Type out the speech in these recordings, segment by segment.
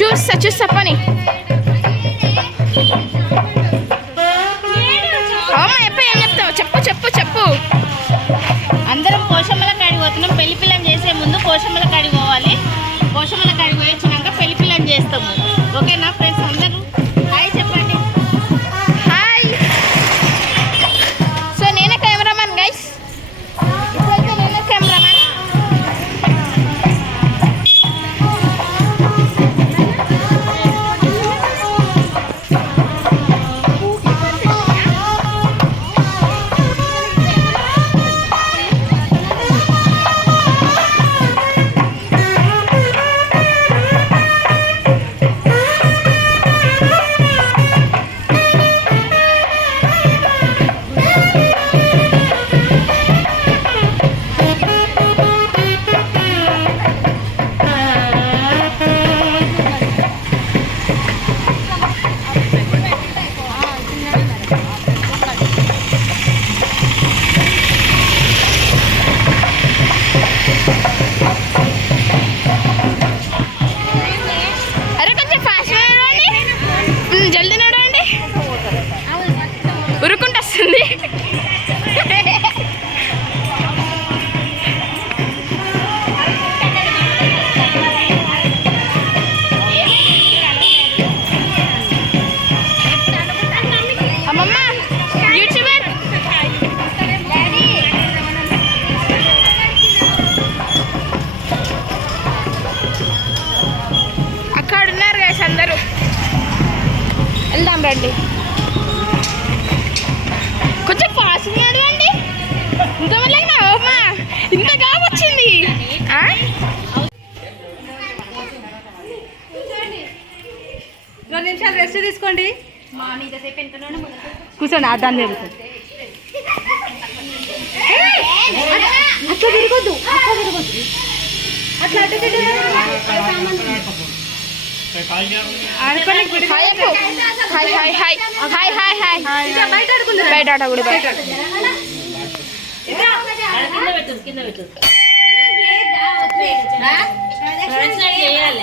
Chusa, a funny. ఉరుకుంటొస్తుంది. అమ్మమ్మ అక్కడ ఉన్నారు గైస్ అందరూ. వెళ్దాం రండి. రెండు నిమిషాలు రెస్ట్ తీసుకోండి. కూర్చోండి. దాన్ని తిరుగుతుంది అట్లా తిరగొద్దు అట్లా తిరగొద్దు. అట్లా అటు బయట ఆడుకుందరు? బయట ఆట కూడా బయట కింద పెట్టు కింద పెట్టు. చేయాలి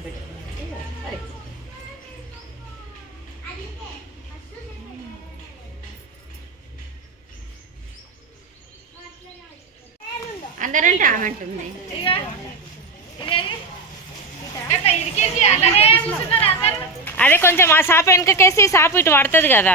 పెట్టుకుంటే దండం పెట్టుకున్నాక అది అందరంటే ఆమంటుంది. అదే కొంచెం ఆ సాప వెనకకేసి సాపు ఇటు పడుతుంది కదా.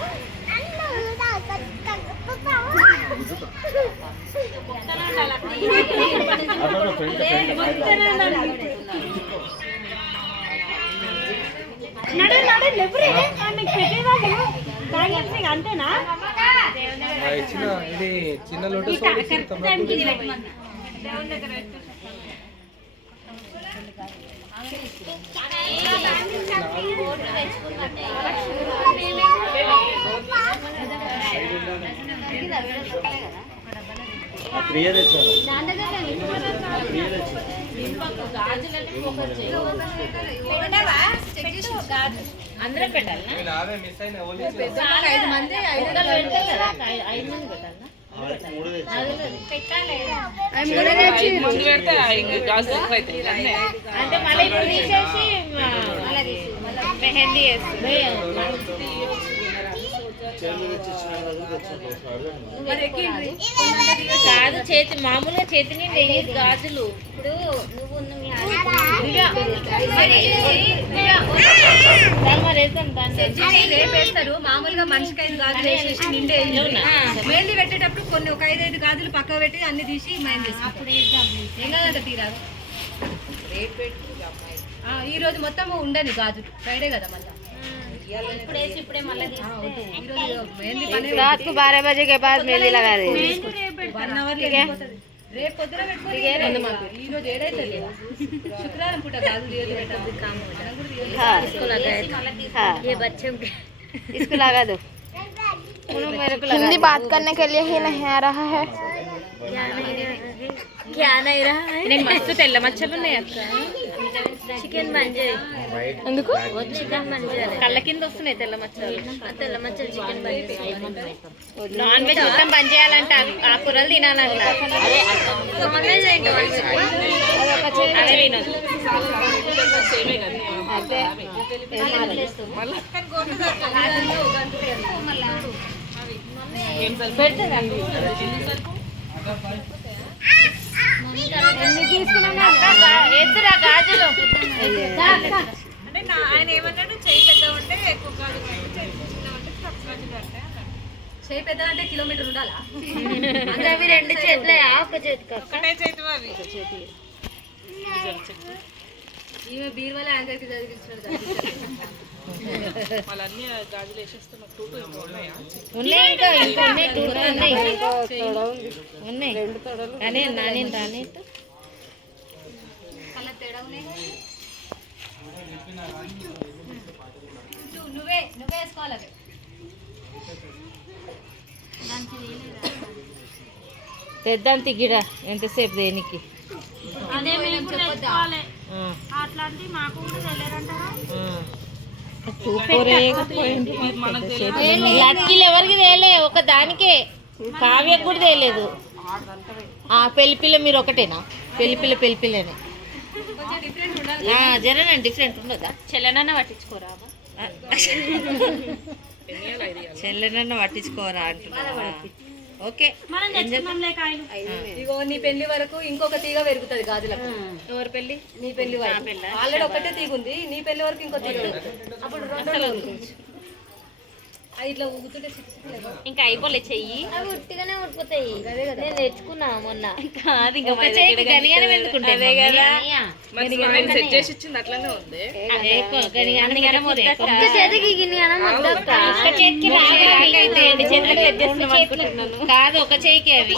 అంతేనా చిన్న ఇది చిన్న లోటస్ ప్రియ ప్రియ తెచ్చారు అందరం పెట్టాలి నేను ఐదు మంది ఐదు పెడతారు అంటే మళ్ళీ ఇప్పుడు తీసేసి మెహందీ వేస్తుంది. కాదు చేతి మామూలుగా చేతి నిండా వేయదు గాజులు. ఇప్పుడు నువ్వు మామూలుగా మనిషికి ఐదు గాజులు వేసేసి నిండే మెహందీ పెట్టేటప్పుడు కొన్ని ఒక ఐదు ఐదు గాజులు పక్క పెట్టి అన్ని తీసి మైండ్ చేసుకుంటాం ఏం కాదంట తీరాదు ఈ రోజు మొత్తం ఉండని గాజులు. ఫ్రైడే కదా మళ్ళీ. रात को बारह बजे के बाद मेहंदी लगा दे వన్ అవర్ వెళ్ళిపోతుంది రేపు పొద్దున పెట్టుకొని ఈ రోజు ఏడైతే లేదా శుక్రవారం పూట గాజులు ఏది పెట్టాలి మనం కూడా తీయాలి. हाँ हाँ ये बच्चे इसको लगा दो हिंदी बात करने के लिए ही नहीं आ रहा है क्या नहीं रहा है నేను మస్తు తెల్ల మచ్చలు ఉన్నాయి అక్క చికెన్ మంజరి. ఎందుకు? చికెన్ మంజరి. కళ్ళ కింద వస్తున్నాయి తెల్ల మచ్చలు. తెల్ల మచ్చలు చికెన్ మంజరి. నాన్ వెజ్ మొత్తం బంద్ చేయాలంట. ఆ కూరలు తినాలంట. నాన్ వెజ్ ఏంటో అది తినొద్దు. ఎత్తురా గాజులు. చేయి పెద్ద అంటే కిలోమీటర్ ఉండాలా? అంటే అవి రెండు చేతులే ఒక చేతికి ఈమె బీరువాల యాంకర్కి చదివిస్తున్నాడు ఉన్నాయి? ఇంకా ఇంకా ఉన్నాయి. టూ టూ ఉన్నాయి. ఉన్నాయి. కానీ నాని రాని కళ్ళ తేడా ఉన్నాయి నువ్వు- నువ్వే నువ్వే వేసుకోవాలి అవి. తెద్దాం తిగిడ ఎంతసేపు దేనికి? అదే మేము ఎవరికి తేలే ఒక దానికే. కావ్యకు కూడా తేలేదు. ఆ పెళ్ళి పిల్ల మీరు ఒకటేనా? పెళ్ళి పిల్ల పెళ్ళి పిల్లనే. కొంచెం డిఫరెంట్ ఉండాలి జరనండి డిఫరెంట్ ఉండదా చెల్లెనన్న పట్టించుకోరా చెల్లెనన్న పట్టించుకోరా అంటున్నా ఓకే. ఇగో నీ పెళ్ళి వరకు ఇంకొక తీగ పెరుగుతుంది గాజులకు. ఎవరి పెళ్ళి? నీ పెళ్ళి వరకు. ఆల్రెడీ ఒకటే తీగ ఉంది నీ పెళ్ళి వరకు ఇంకో తీగ. అప్పుడు రెండు ఇంకా అయిపోలే చెయ్యి అవి ఉట్టిగానే ఉడిపోతాయి నేను తెచ్చుకున్నా మొన్న కాదు ఇంకా ఒక చేతికి. కాదు చెయ్యికి అవి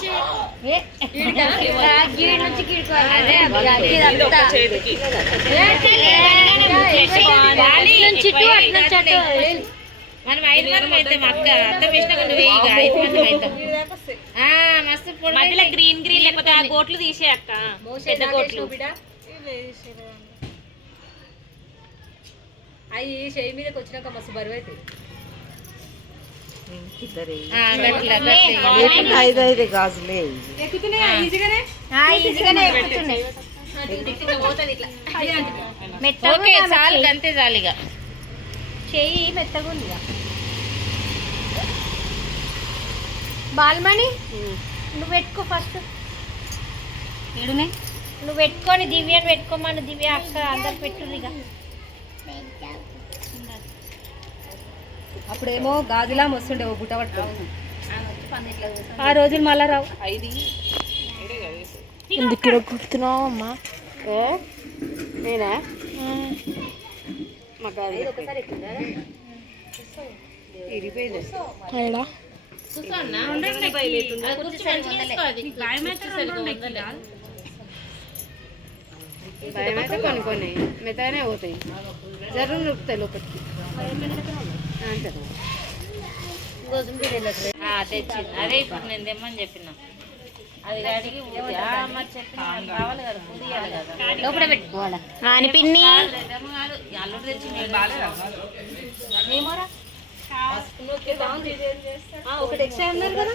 నుంచి మనం ఐదు మంది అయితే మా అక్క వేసినా ఐదు మంది అవుతాం మస్తు మధ్యలో గ్రీన్ గ్రీన్ లేకపోతే ఆ గోట్లు తీసే అక్క. పెద్ద గోట్లు. అవి చేయి మీదకి వచ్చినాక మస్తు బరువు అవుతాయి. ఐదు ఐదు గాజులే. ఈజీగానే? ఓకే చాలు అంతే చాలు ఇక చెయ్యి మెత్తగా ఉంది బాల్మణి నువ్వు పెట్టుకో ఫస్ట్. ఏడునే? నువ్వు పెట్టుకొని దివ్యని పెట్టుకోమని దివ్య అక్క అందరు పెట్టుర్రు ఇక. అప్పుడేమో గాజులా వస్తుండే ఓ బుట్ట పట్టుకొని. ఆ రోజులు మళ్ళా రావు. ఎందుకు ఇక్కడ గుర్తున్నావు అమ్మా? నేనా? ఏడా భయం అయితే కొన్ని కొన్ని మెత్తగానే పోతాయి జరుగు నొక్కుతాయి లోపలికి అంతే తెచ్చి అదే ఇప్పుడు నేను తెమ్మని చెప్పిన లోపల పెట్టుకోవాలా నాని పిన్ని ఒకటి ఎక్స్ట్రా అన్నారు కదా.